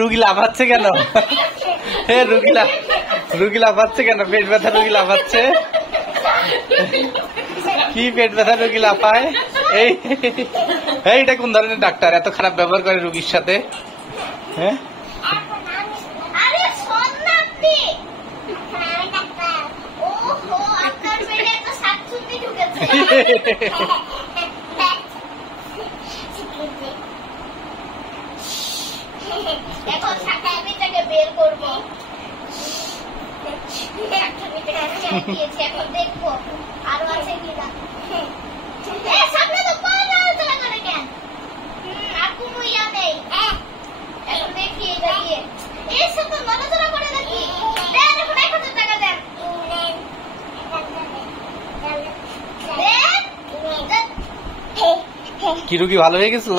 রুগী লাফাচ্ছে কেন? রুগী লাফাচ্ছে কেন? পেট ব্যথা রুগী লাফাচ্ছে? কি পেট ব্যথা রুগী লাফায়? এইটা কোন ধরনের ডাক্তার এত খারাপ ব্যবহার করে রুগীর সাথে? হ্যাঁ এখন বের করবো, এখন দেখবো আরো আছে কিনা। সামনে তো পড়া করে কেন? আর কোনো ইয়া নেই। এখন দেখি এটা দিয়ে এই সব নড়াচড়া করে দেখি। দেন এখন 1000 টাকা দেন। কি রুগী ভালো হয়ে গেছিল?